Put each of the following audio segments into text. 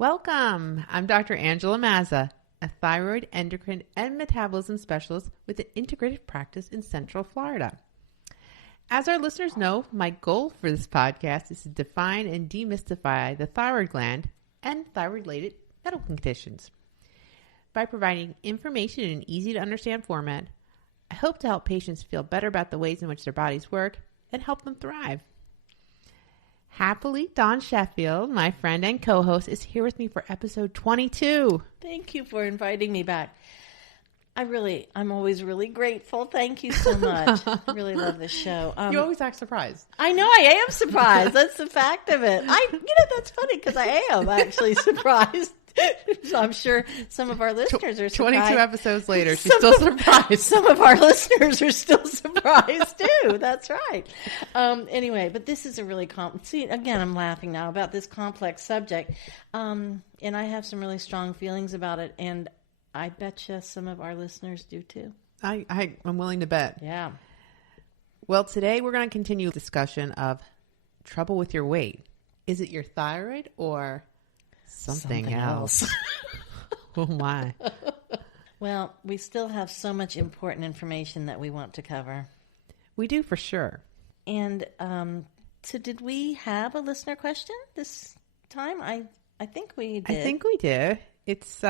Welcome. I'm Dr. Angela Mazza, a thyroid, endocrine, and metabolism specialist with an integrated practice in Central Florida. As our listeners know, my goal for this podcast is to define and demystify the thyroid gland and thyroid-related medical conditions. By providing information in an easy-to-understand format, I hope to help patients feel better about the ways in which their bodies work and help them thrive. Happily, Dawn Sheffield, my friend and co-host, is here with me for episode 22. Thank you for inviting me back. I'm always really grateful. Thank you so much. I really love this show. You always act surprised. I know I am surprised. That's the fact of it. That's funny because I am actually surprised. So I'm sure some of our listeners are surprised. 22 episodes later, she's still surprised. Some of our listeners are still surprised too. That's right. Anyway, but this is a really see, again, I'm laughing now about this complex subject. And I have some really strong feelings about it. And I bet you some of our listeners do too. I'm willing to bet. Yeah. Well, today we're going to continue discussion of trouble with your weight. Is it your thyroid or something else? Oh my. Well, we still have so much important information that we want to cover. We do, for sure. And so did we have a listener question this time? I think we did. I think we did. It's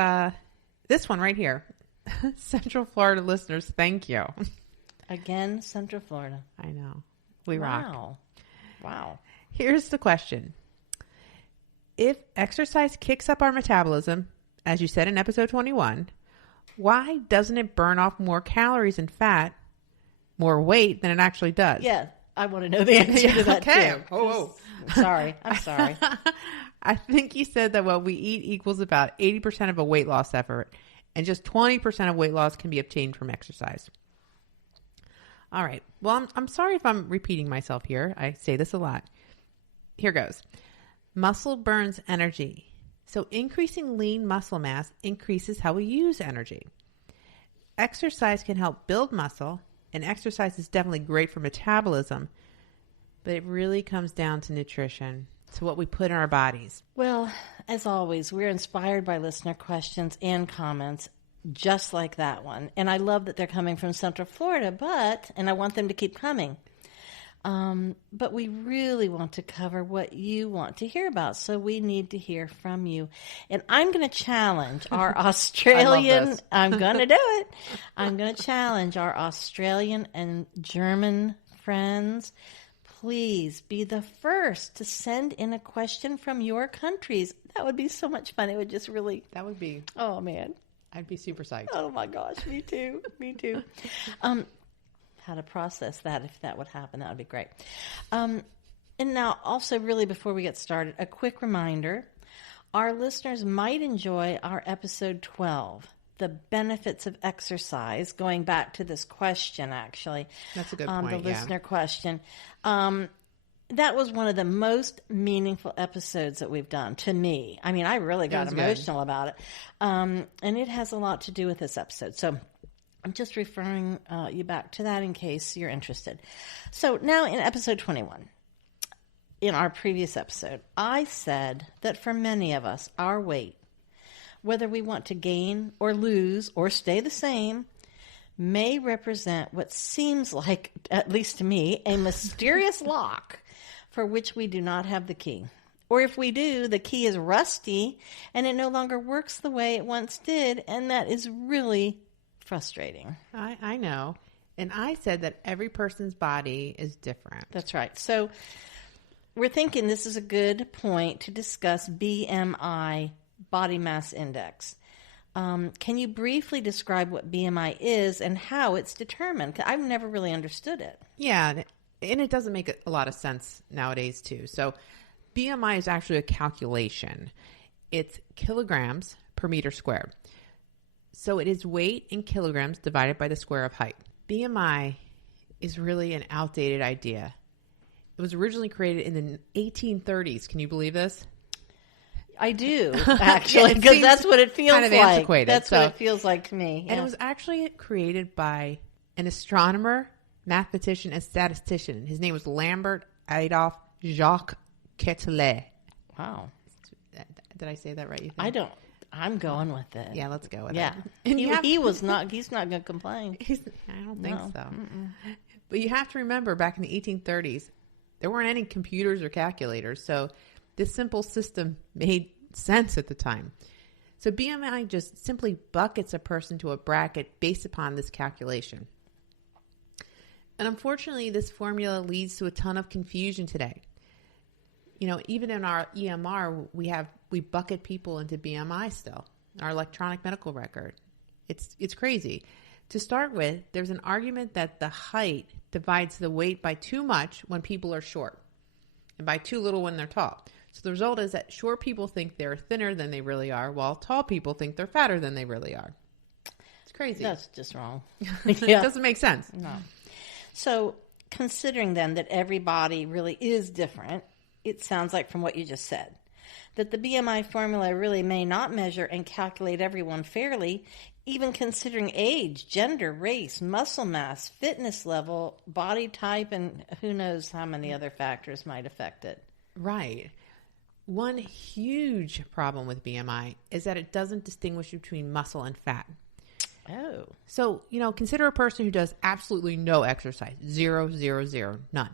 this one right here. Central Florida listeners, thank you. Again, Central Florida. I know. We rock. Wow. Here's the question. If exercise kicks up our metabolism, as you said in episode 21, why doesn't it burn off more calories and fat, more weight than it actually does? Yeah, I want to know the answer to that too. Oh. I'm sorry. I think you said that what we eat equals about 80% of a weight loss effort, and just 20% of weight loss can be obtained from exercise. All right. Well, I'm sorry if I'm repeating myself here. I say this a lot. Here goes. Muscle burns energy. So increasing lean muscle mass increases how we use energy. Exercise can help build muscle, and exercise is definitely great for metabolism, but it really comes down to nutrition, to what we put in our bodies. Well, as always, we're inspired by listener questions and comments just like that one. And I love that they're coming from Central Florida, and I want them to keep coming. But we really want to cover what you want to hear about. So we need to hear from you. And I'm going to challenge our Australian, I'm going to do it. I'm going to challenge our Australian and German friends. Please be the first to send in a question from your countries. That would be so much fun. It would just really. That would be. Oh, man. I'd be super psyched. Oh, my gosh. Me too. Me too. How to process that, if that would happen, that would be great. And now also really before we get started, a quick reminder, our listeners might enjoy our episode 12, the benefits of exercise, going back to this question actually. That's a good point, the listener question. That was one of the most meaningful episodes that we've done to me. I mean, I really got emotional about it. And it has a lot to do with this episode. So I'm just referring you back to that in case you're interested. So now in episode 21, in our previous episode, I said that for many of us, our weight, whether we want to gain or lose or stay the same, may represent what seems like, at least to me, a mysterious lock for which we do not have the key. Or if we do, the key is rusty and it no longer works the way it once did, and that is really frustrating. I know. And I said that every person's body is different. That's right. So we're thinking this is a good point to discuss BMI, body mass index. Can you briefly describe what BMI is and how it's determined? 'Cause I've never really understood it. Yeah, and it doesn't make a lot of sense nowadays too. So BMI is actually a calculation. It's kilograms per meter squared. So it is weight in kilograms divided by the square of height. BMI is really an outdated idea. It was originally created in the 1830s. Can you believe this? I do, actually, because that's what it feels kind of like. Antiquated. That's what it feels like to me. Yeah. And it was actually created by an astronomer, mathematician, and statistician. His name was Lambert Adolphe Jacques Quetelet. Wow. Did I say that right? You think? I'm going with it. Yeah, let's go with it. And he's not going to complain. I don't think so. But you have to remember, back in the 1830s, there weren't any computers or calculators. So this simple system made sense at the time. So BMI just simply buckets a person to a bracket based upon this calculation. And unfortunately, this formula leads to a ton of confusion today. Even in our EMR, we bucket people into BMI still, our electronic medical record. It's crazy. To start with, there's an argument that the height divides the weight by too much when people are short and by too little when they're tall. So the result is that short people think they're thinner than they really are, while tall people think they're fatter than they really are. It's crazy. That's just wrong. It doesn't make sense. No. So considering then that everybody really is different, it sounds like from what you just said, that the BMI formula really may not measure and calculate everyone fairly, even considering age, gender, race, muscle mass, fitness level, body type, and who knows how many other factors might affect it. Right. One huge problem with BMI is that it doesn't distinguish between muscle and fat. Oh. So, consider a person who does absolutely no exercise. 0, 0, 0, none.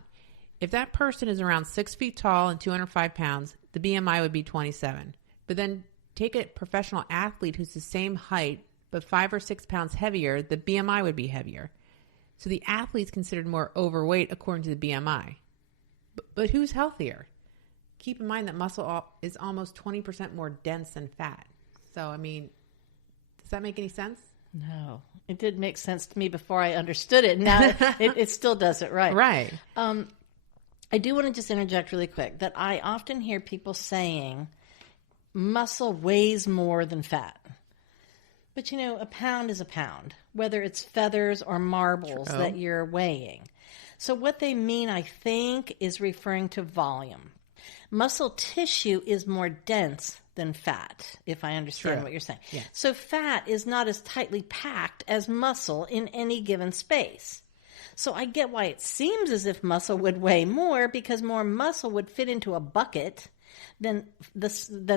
If that person is around 6 feet tall and 205 pounds, the BMI would be 27. But then take a professional athlete who's the same height, but 5 or 6 pounds heavier, the BMI would be heavier. So the athlete's considered more overweight according to the BMI. But who's healthier? Keep in mind that muscle is almost 20% more dense than fat. So, does that make any sense? No. It did make sense to me before I understood it. Now it still does it right. Right. I do want to just interject really quick that I often hear people saying muscle weighs more than fat. But, a pound is a pound, whether it's feathers or marbles that you're weighing. So what they mean, I think, is referring to volume. Muscle tissue is more dense than fat, if I understand what you're saying. Yeah. So fat is not as tightly packed as muscle in any given space. So I get why it seems as if muscle would weigh more, because more muscle would fit into a bucket than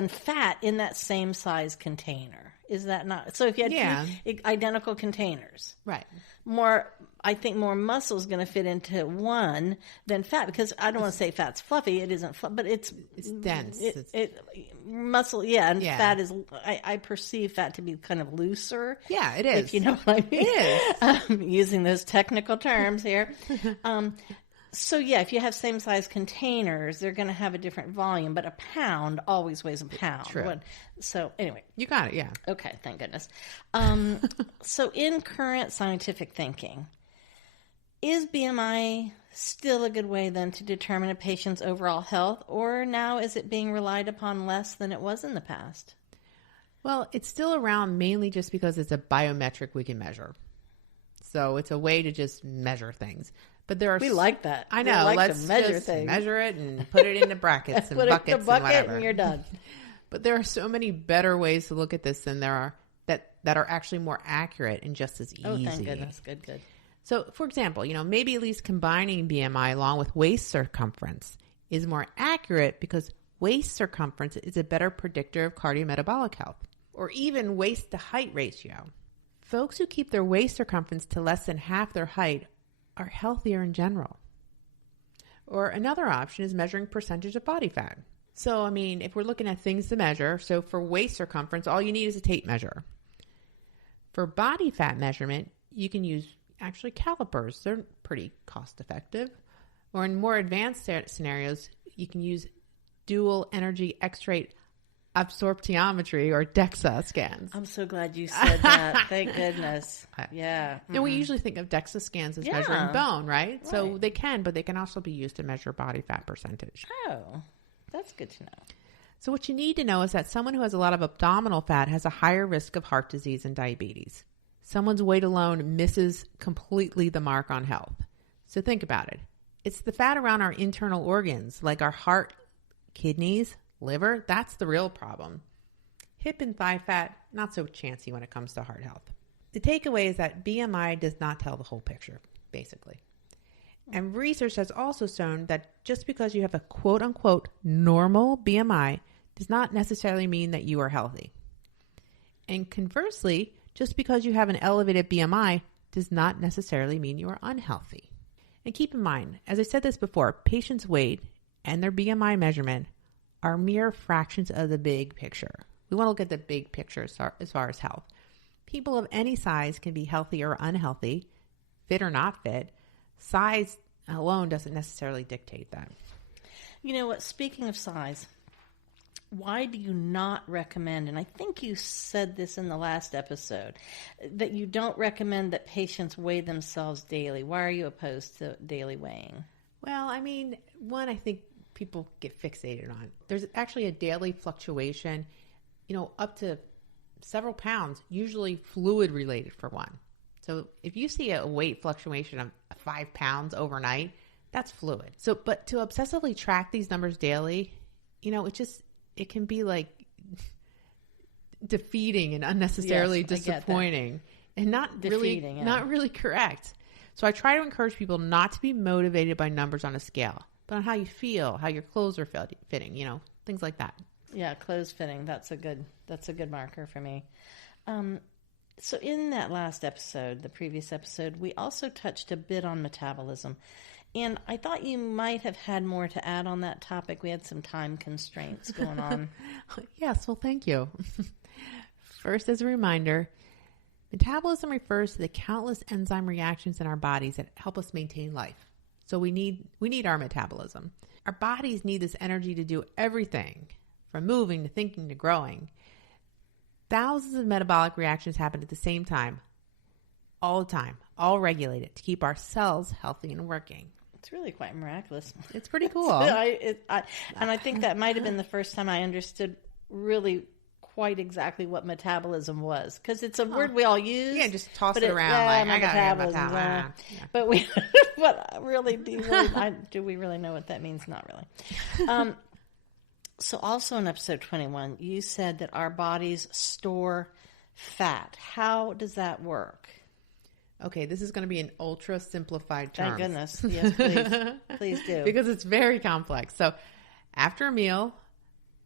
fat in that same size container. Is that not? So if you had two identical containers, right? I think more muscle is going to fit into one than fat, because I don't want to say fat's fluffy. It isn't fluffy, but it's dense. Muscle, fat is. I perceive fat to be kind of looser. Yeah, it is. If you know what I mean. It is. Using those technical terms here. So, if you have same-size containers, they're going to have a different volume, but a pound always weighs a pound. True. So, anyway. You got it, yeah. Okay, thank goodness. So, in current scientific thinking, is BMI still a good way, then, to determine a patient's overall health, or now is it being relied upon less than it was in the past? Well, it's still around mainly just because it's a biometric we can measure. So, it's a way to just measure things. But we like that. I know. We let's to measure just things. Measure it and put it into brackets and put buckets it in a bucket and whatever. And you're done. But there are so many better ways to look at this than there are that are actually more accurate and just as easy. Oh, thank goodness. Good. So, for example, maybe at least combining BMI along with waist circumference is more accurate, because waist circumference is a better predictor of cardiometabolic health, or even waist to height ratio. Folks who keep their waist circumference to less than half their height are healthier in general. Or another option is measuring percentage of body fat. So, if we're looking at things to measure, so for waist circumference, all you need is a tape measure. For body fat measurement, you can use actually calipers. They're pretty cost effective. Or in more advanced scenarios, you can use dual energy X-ray absorptiometry, or DEXA scans. I'm so glad you said that. Thank goodness. Yeah. Mm-hmm. And we usually think of DEXA scans as measuring bone, right? So they can, but they can also be used to measure body fat percentage. Oh, that's good to know. So what you need to know is that someone who has a lot of abdominal fat has a higher risk of heart disease and diabetes. Someone's weight alone misses completely the mark on health. So think about it. It's the fat around our internal organs, like our heart, kidneys, liver. That's the real problem. Hip and thigh fat, not so chancy when it comes to heart health. The takeaway is that BMI does not tell the whole picture, basically. And research has also shown that just because you have a quote-unquote normal BMI does not necessarily mean that you are healthy. And conversely, just because you have an elevated BMI does not necessarily mean you are unhealthy. And keep in mind, as I said this before, patients' weight and their BMI measurement are mere fractions of the big picture. We want to look at the big picture as far as health. People of any size can be healthy or unhealthy, fit or not fit. Size alone doesn't necessarily dictate that. You know what? Speaking of size, why do you not recommend, and I think you said this in the last episode, that you don't recommend that patients weigh themselves daily? Why are you opposed to daily weighing? Well, I mean, one, I think people get fixated on. There's actually a daily fluctuation, up to several pounds, usually fluid related for one. So if you see a weight fluctuation of 5 pounds overnight, that's fluid. So, but to obsessively track these numbers daily, it can be like defeating and unnecessarily disappointing and not really correct. So I try to encourage people not to be motivated by numbers on a scale, but on how you feel, how your clothes are fitting, things like that. Yeah, clothes fitting. That's a good marker for me. So in that last episode, the previous episode, we also touched a bit on metabolism. And I thought you might have had more to add on that topic. We had some time constraints going on. Yes, well, thank you. First, as a reminder, metabolism refers to the countless enzyme reactions in our bodies that help us maintain life. So we need our metabolism. Our bodies need this energy to do everything, from moving to thinking to growing. Thousands of metabolic reactions happen at the same time, all the time, all regulated to keep our cells healthy and working. It's really quite miraculous. It's pretty cool. And I think that might have been the first time I understood really quite exactly what metabolism was, because it's a word we all use. Yeah, just toss it around like, I got metabolism. Yeah. But do we really know what that means? Not really. So also in episode 21, you said that our bodies store fat. How does that work? Okay, this is going to be an ultra simplified term. Thank goodness. Yes, please. Please do. Because it's very complex. So after a meal,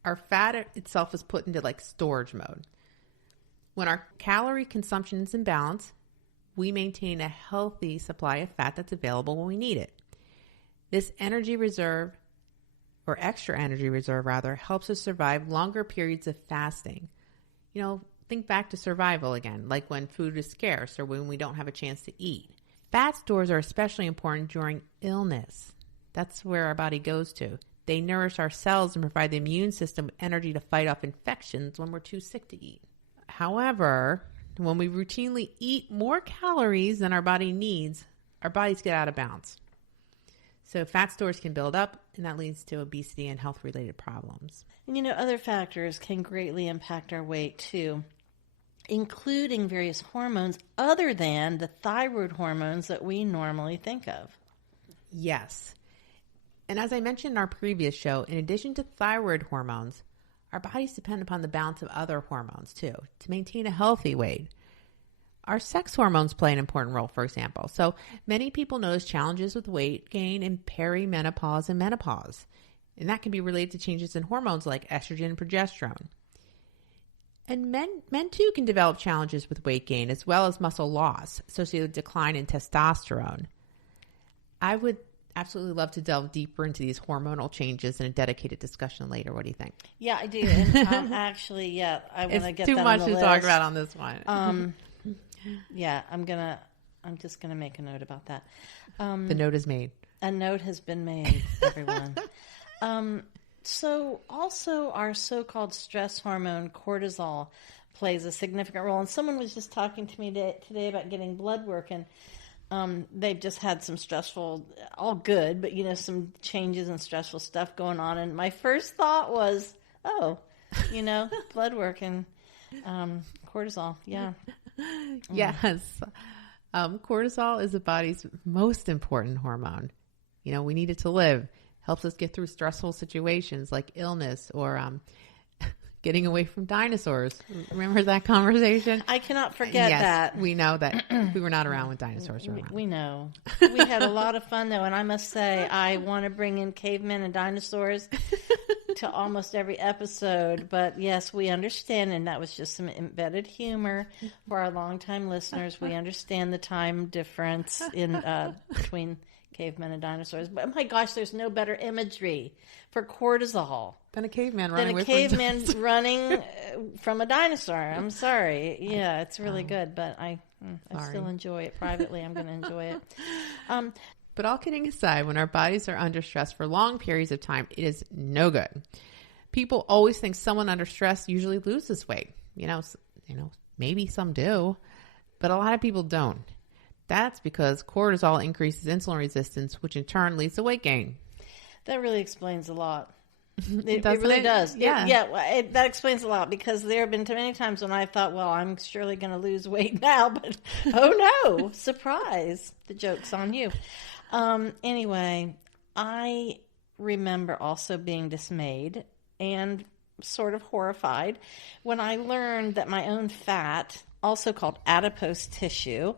our fat itself is put into like storage mode. When our calorie consumption is in balance, we maintain a healthy supply of fat that's available when we need it. This energy reserve, or extra energy reserve rather, helps us survive longer periods of fasting. Think back to survival again, like when food is scarce or when we don't have a chance to eat. Fat stores are especially important during illness. That's where our body goes to. They nourish our cells and provide the immune system with energy to fight off infections when we're too sick to eat. However, when we routinely eat more calories than our body needs, our bodies get out of balance. So fat stores can build up, and that leads to obesity and health-related problems. And other factors can greatly impact our weight too, including various hormones other than the thyroid hormones that we normally think of. Yes. And as I mentioned in our previous show, in addition to thyroid hormones, our bodies depend upon the balance of other hormones too to maintain a healthy weight. Our sex hormones play an important role, for example. So many people notice challenges with weight gain in perimenopause and menopause. And that can be related to changes in hormones like estrogen and progesterone. And men too can develop challenges with weight gain as well as muscle loss associated with decline in testosterone. I would absolutely love to delve deeper into these hormonal changes in a dedicated discussion later. What do you think? Yeah, I do. And actually, I want to get that on the list. It's too much to talk about on this one. Yeah, I'm just gonna make a note about that. The note is made. A note has been made, everyone. So also our so-called stress hormone cortisol plays a significant role. And someone was just talking to me today about getting blood work, and they've just had some stressful, all good, but some changes and stressful stuff going on. And my first thought was, blood work and cortisol. Yeah. Yes. Cortisol is the body's most important hormone. We need it to live. Helps us get through stressful situations like illness or getting away from dinosaurs. Remember that conversation? I cannot forget that. We know that we were not around when dinosaurs were around. We know. We had a lot of fun, though, and I must say I want to bring in cavemen and dinosaurs to almost every episode. But yes, we understand, and that was just some embedded humor for our longtime listeners. We understand the time difference in between cavemen and dinosaurs. But my gosh, there's no better imagery for cortisol than a caveman running from a dinosaur. I'm sorry. Yeah, it's really good, but I still enjoy it privately. I'm going to enjoy it. But all kidding aside, when our bodies are under stress for long periods of time, it is no good. People always think someone under stress usually loses weight. Maybe some do, but a lot of people don't. That's because cortisol increases insulin resistance, which in turn leads to weight gain. That really explains a lot. It really does. Yeah. That explains a lot, because there have been too many times when I thought, well, I'm surely going to lose weight now, but oh no, surprise. The joke's on you. Anyway, I remember also being dismayed and sort of horrified when I learned that my own fat, also called adipose tissue,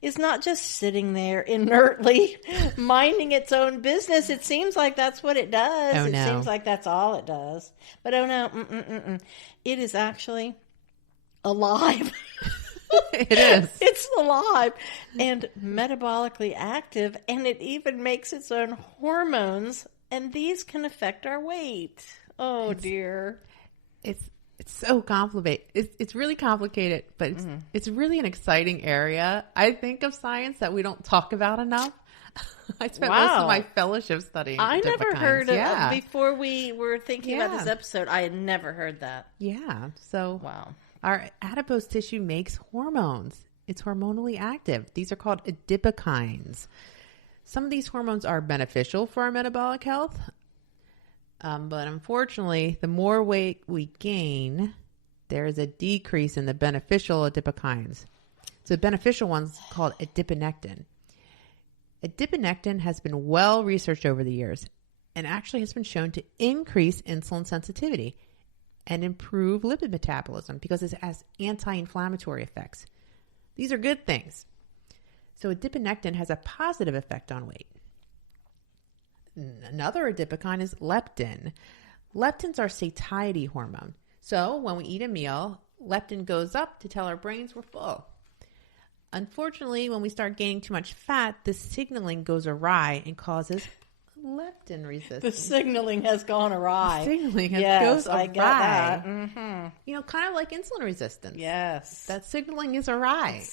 is not just sitting there inertly minding its own business. It seems like that's what it does. It seems like that's all it does. But oh no, it is actually alive. It is. It's alive and metabolically active, and it even makes its own hormones, and these can affect our weight. Oh, dear. It's so complicated. It's really complicated, but it's really an exciting area, I think, of science that we don't talk about enough. I spent most of my fellowship studying. I never heard of it before we were thinking about this episode. I had never heard that. Yeah. So wow. Our adipose tissue makes hormones. It's hormonally active. These are called adipokines. Some of these hormones are beneficial for our metabolic health. But unfortunately, the more weight we gain, there is a decrease in the beneficial adipokines. So the beneficial one's called adiponectin. Adiponectin has been well researched over the years and actually has been shown to increase insulin sensitivity and improve lipid metabolism because it has anti-inflammatory effects. These are good things. So adiponectin has a positive effect on weight. Another adipokine is leptin. Leptin's our satiety hormone. So when we eat a meal, leptin goes up to tell our brains we're full. Unfortunately, when we start gaining too much fat, the signaling goes awry and causes leptin resistance. The signaling has gone awry. The signaling goes awry. I get that. Mm-hmm. Kind of like insulin resistance. Yes. That signaling is awry.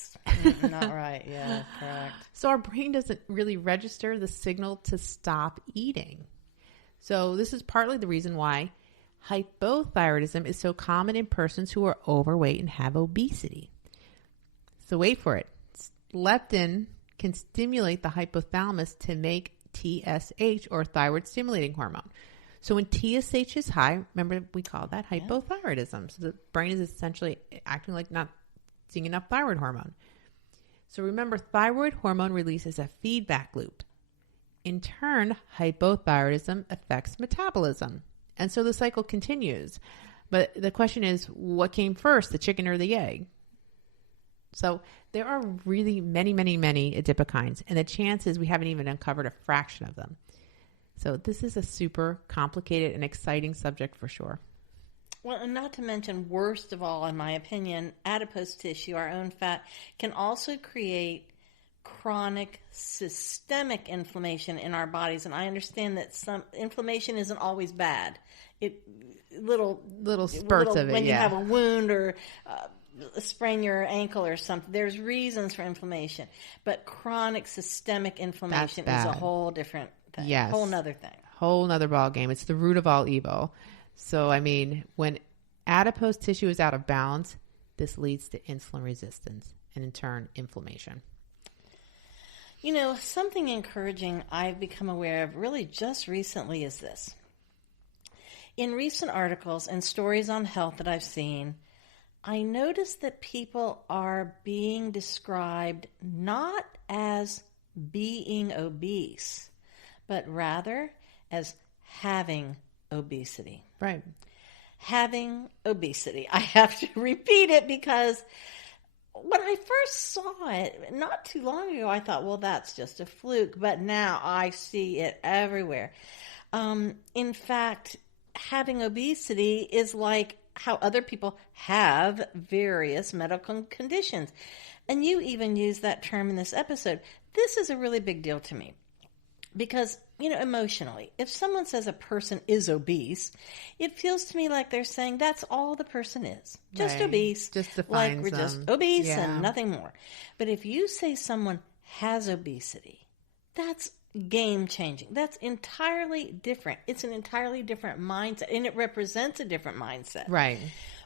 Not right. Yeah, correct. So our brain doesn't really register the signal to stop eating. So this is partly the reason why hypothyroidism is so common in persons who are overweight and have obesity. So wait for it. Leptin can stimulate the hypothalamus to make TSH, or thyroid stimulating hormone. So when TSH is high, remember we call that hypothyroidism. So the brain is essentially acting like not seeing enough thyroid hormone. So remember, thyroid hormone release is a feedback loop. In turn, hypothyroidism affects metabolism. And so the cycle continues. But the question is, what came first, the chicken or the egg? So there are really many, many, many adipokines, and the chance is we haven't even uncovered a fraction of them. So this is a super complicated and exciting subject for sure. Well, and not to mention, worst of all, in my opinion, adipose tissue, our own fat, can also create chronic systemic inflammation in our bodies. And I understand that some inflammation isn't always bad. Little spurts of it, when you have a wound or sprain your ankle or something, there's reasons for inflammation. But chronic systemic inflammation is a whole different thing. Yes. Whole nother thing. Whole nother ball game. It's the root of all evil. So, I mean, when adipose tissue is out of balance, this leads to insulin resistance and in turn, inflammation. Something encouraging I've become aware of really just recently is this. In recent articles and stories on health that I've seen, I noticed that people are being described not as being obese, but rather as having obesity. Right. Having obesity. I have to repeat it because when I first saw it not too long ago, I thought, well, that's just a fluke. But now I see it everywhere. In fact, having obesity is like how other people have various medical conditions. And you even use that term in this episode. This is a really big deal to me because, emotionally, if someone says a person is obese, it feels to me like they're saying that's all the person is. Just right. obese. Just defines like we're them. just obese and nothing more. But if you say someone has obesity, that's game changing. That's entirely different. It's an entirely different mindset, and it represents a different mindset. Right.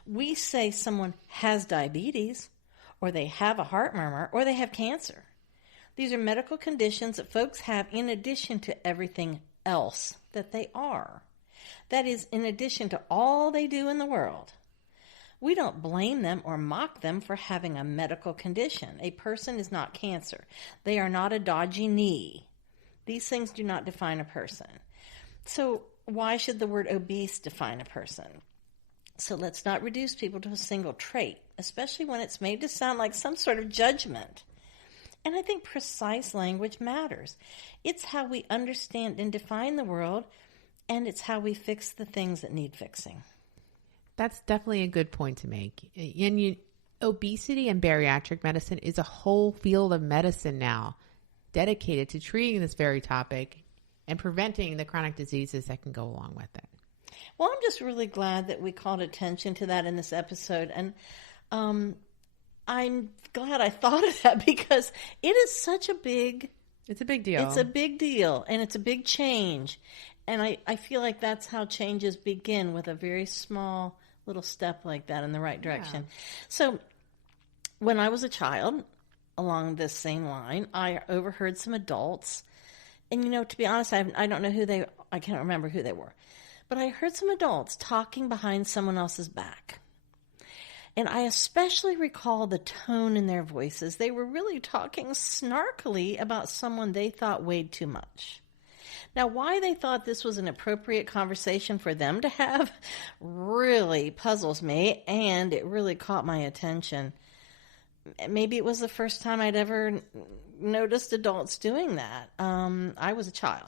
We say someone has diabetes, or they have a heart murmur, or they have cancer. These are medical conditions that folks have in addition to everything else that they are. That is, in addition to all they do in the world. We don't blame them or mock them for having a medical condition. A person is not cancer. They are not a dodgy knee. These things do not define a person. So why should the word obese define a person? So let's not reduce people to a single trait, especially when it's made to sound like some sort of judgment. And I think precise language matters. It's how we understand and define the world, and it's how we fix the things that need fixing. That's definitely a good point to make. And obesity and bariatric medicine is a whole field of medicine now dedicated to treating this very topic and preventing the chronic diseases that can go along with it. Well, I'm just really glad that we called attention to that in this episode. And I'm glad I thought of that because it is such a big... It's a big deal. It's a big deal, and it's a big change. And I feel like that's how changes begin, with a very small little step like that in the right direction. Yeah. So when I was a child, along this same line, I overheard some adults. And, to be honest, I don't know I can't remember who they were. But I heard some adults talking behind someone else's back. And I especially recall the tone in their voices. They were really talking snarkily about someone they thought weighed too much. Now, why they thought this was an appropriate conversation for them to have really puzzles me, and it really caught my attention. Maybe it was the first time I'd ever noticed adults doing that. I was a child.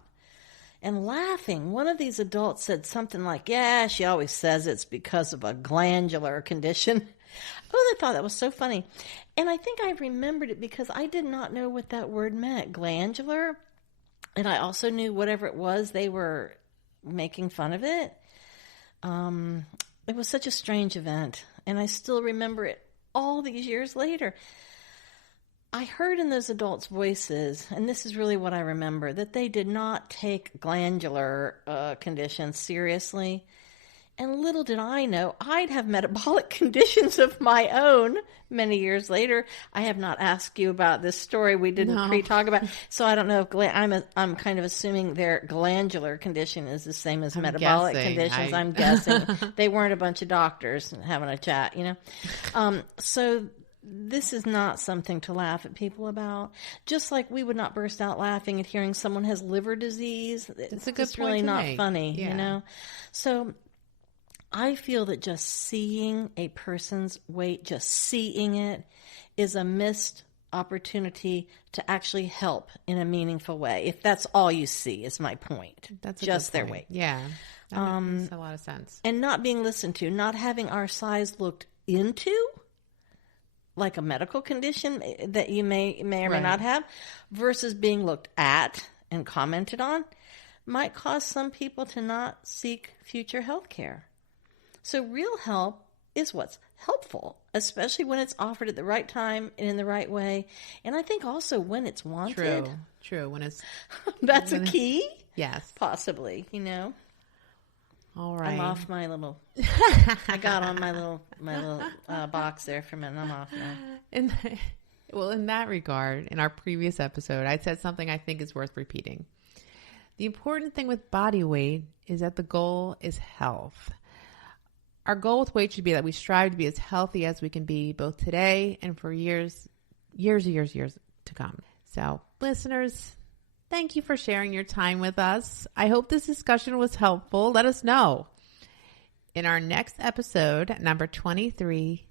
And laughing, one of these adults said something like, yeah, she always says it's because of a glandular condition. Oh, I thought that was so funny. And I think I remembered it because I did not know what that word meant, glandular. And I also knew whatever it was, they were making fun of it. It was such a strange event. And I still remember it all these years later. I heard in those adults' voices, and this is really what I remember, that they did not take glandular conditions seriously. And little did I know, I'd have metabolic conditions of my own many years later. I have not asked you about this story. We didn't pre-talk about. So I don't know if I'm kind of assuming their glandular condition is the same as metabolic conditions. I'm guessing. They weren't a bunch of doctors having a chat, So this is not something to laugh at people about. Just like we would not burst out laughing at hearing someone has liver disease. It's a good point really not make. Funny, So I feel that just seeing a person's weight, just seeing it, is a missed opportunity to actually help in a meaningful way. If that's all you see, is my point. That's just their weight. Yeah, that makes a lot of sense. And not being listened to, not having our size looked into, like a medical condition that you may or may not have, versus being looked at and commented on, might cause some people to not seek future health care. So real help is what's helpful, especially when it's offered at the right time and in the right way. And I think also when it's wanted. True. When it's that's a key. Yes. Possibly, All right. I'm off my little. I got on my little box there for a minute. I'm off now. In that regard, in our previous episode, I said something I think is worth repeating. The important thing with body weight is that the goal is health. Our goal with weight should be that we strive to be as healthy as we can be, both today and for years to come. So, listeners, thank you for sharing your time with us. I hope this discussion was helpful. Let us know. In our next episode, number 23,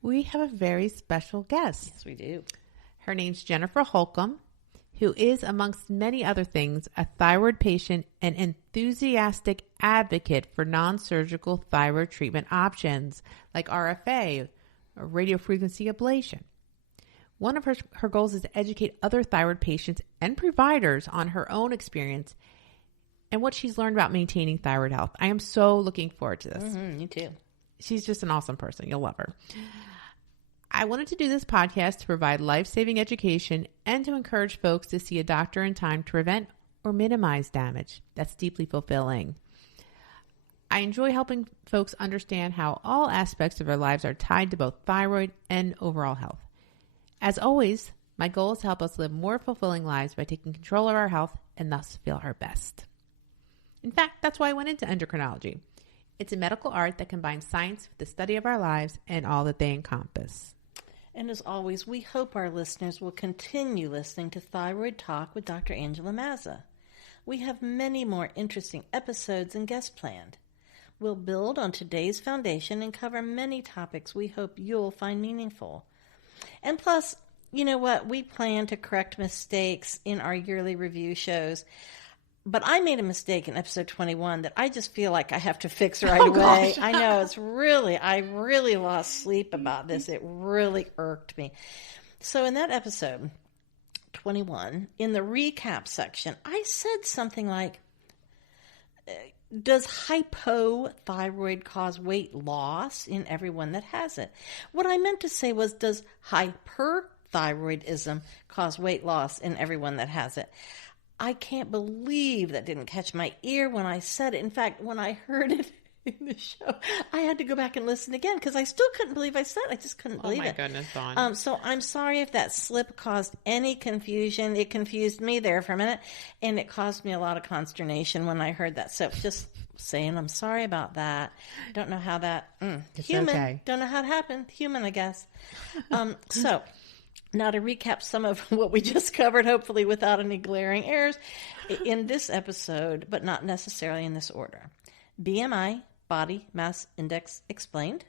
we have a very special guest. Yes, we do. Her name's Jennifer Holcomb, who is, amongst many other things, a thyroid patient and enthusiastic advocate for non-surgical thyroid treatment options like RFA or radiofrequency ablation. One of her goals is to educate other thyroid patients and providers on her own experience and what she's learned about maintaining thyroid health. I am so looking forward to this. Me too. She's just an awesome person. You'll love her. I wanted to do this podcast to provide life-saving education and to encourage folks to see a doctor in time to prevent or minimize damage. That's deeply fulfilling. I enjoy helping folks understand how all aspects of their lives are tied to both thyroid and overall health. As always, my goal is to help us live more fulfilling lives by taking control of our health and thus feel our best. In fact, that's why I went into endocrinology. It's a medical art that combines science with the study of our lives and all that they encompass. And as always, we hope our listeners will continue listening to Thyroid Talk with Dr. Angela Mazza. We have many more interesting episodes and guests planned. We'll build on today's foundation and cover many topics we hope you'll find meaningful. And plus, you know what? We plan to correct mistakes in our yearly review shows. But I made a mistake in episode 21 that I just feel like I have to fix right away. I know, I really lost sleep about this. It really irked me. So in that episode 21, in the recap section, I said something like, does hypothyroid cause weight loss in everyone that has it? What I meant to say was, does hyperthyroidism cause weight loss in everyone that has it? I can't believe that didn't catch my ear when I said it. In fact, when I heard it in the show, I had to go back and listen again because I still couldn't believe I said it. I just couldn't believe it. Oh my goodness, Dawn. So I'm sorry if that slip caused any confusion. It confused me there for a minute, and it caused me a lot of consternation when I heard that. So just saying I'm sorry about that. Don't know how that... It's human. okay. Don't know how it happened. Human, I guess. So... Now, to recap some of what we just covered, hopefully without any glaring errors, in this episode, but not necessarily in this order. BMI, body mass index explained.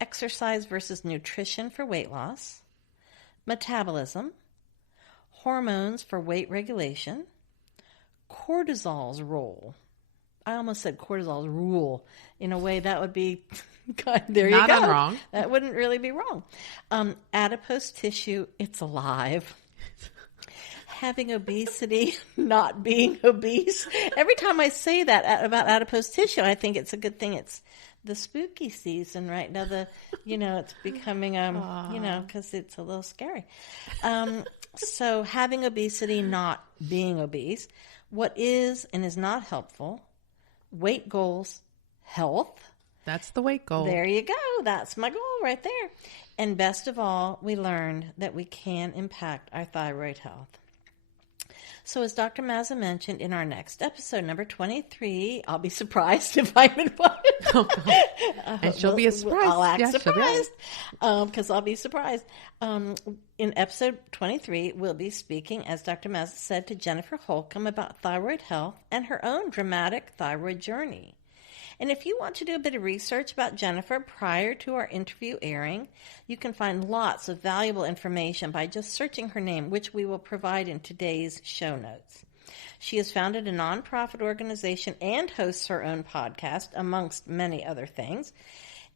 Exercise versus nutrition for weight loss. Metabolism. Hormones for weight regulation. Cortisol's role. I almost said cortisol's rule. In a way, that would be... God, there Not you go. wrong. That wouldn't really be wrong. Adipose tissue, it's alive. Having obesity, not being obese. Every time I say that about adipose tissue, I think it's a good thing. It's the spooky season right now. It's becoming, because it's a little scary. So having obesity, not being obese. What is and is not helpful. Weight goals, health. That's the weight goal. There you go. That's my goal right there. And best of all, we learned that we can impact our thyroid health. So as Dr. Mazza mentioned in our next episode, number 23, I'll be surprised if I'm invited. And she'll be surprised. I'll act surprised because I'll be surprised. In episode 23, we'll be speaking, as Dr. Mazza said, to Jennifer Holcomb about thyroid health and her own dramatic thyroid journey. And if you want to do a bit of research about Jennifer prior to our interview airing, you can find lots of valuable information by just searching her name, which we will provide in today's show notes. She has founded a nonprofit organization and hosts her own podcast, amongst many other things.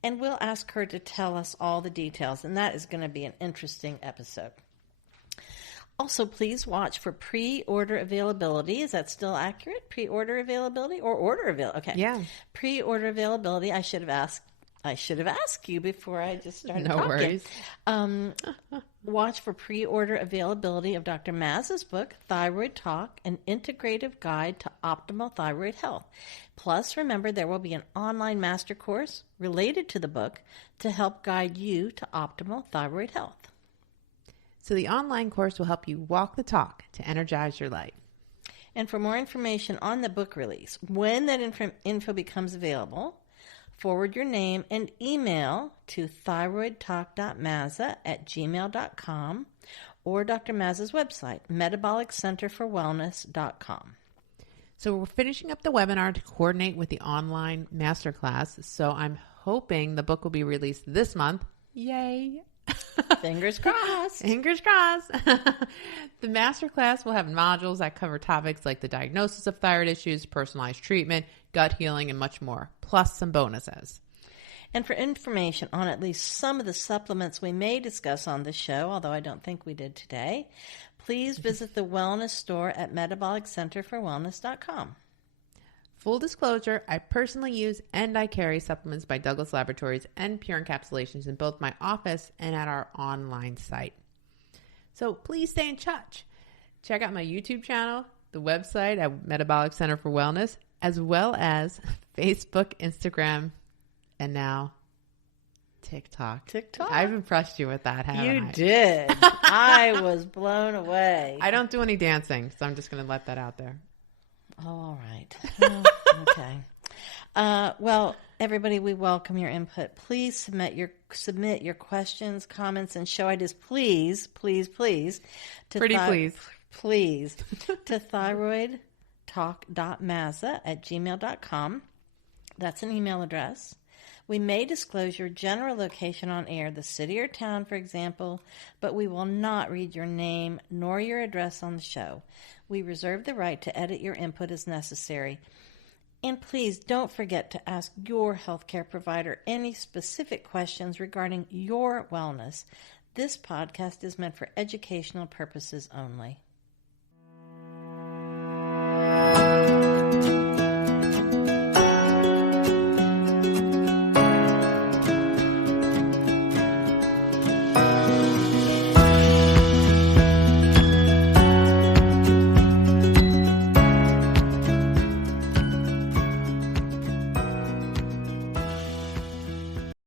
And we'll ask her to tell us all the details, and that is going to be an interesting episode. Also, please watch for pre-order availability. Is that still accurate? Pre-order availability or order availability? Okay. Yeah. Pre-order availability. I should have asked you before I just started No talking. worries. Watch for pre-order availability of Dr. Mazza's book, Thyroid Talk, an integrative guide to optimal thyroid health. Plus, remember, there will be an online master course related to the book to help guide you to optimal thyroid health. So the online course will help you walk the talk to energize your life. And for more information on the book release, when that info becomes available, forward your name and email to thyroidtalk.mazza@gmail.com or Dr. Mazza's website, metaboliccenterforwellness.com. So we're finishing up the webinar to coordinate with the online masterclass. So I'm hoping the book will be released this month. Yay! Fingers crossed. Fingers crossed. The masterclass will have modules that cover topics like the diagnosis of thyroid issues, personalized treatment, gut healing, and much more, plus some bonuses. And for information on at least some of the supplements we may discuss on the show, although I don't think we did today, please visit the wellness store at metaboliccenterforwellness.com. Full disclosure, I personally use and I carry supplements by Douglas Laboratories and Pure Encapsulations in both my office and at our online site. So please stay in touch. Check out my YouTube channel, the website at Metabolic Center for Wellness, as well as Facebook, Instagram, and now TikTok. I've impressed you with that, haven't I? You did. I was blown away. I don't do any dancing, so I'm just going to let that out there. Oh, all right. Oh, okay. Well, everybody, we welcome your input. Please submit your questions, comments, and show ideas. Please. To please to thyroidtalk.mazza@gmail.com. That's an email address. We may disclose your general location on air, the city or town, for example, but we will not read your name nor your address on the show. We reserve the right to edit your input as necessary. And please don't forget to ask your healthcare provider any specific questions regarding your wellness. This podcast is meant for educational purposes only.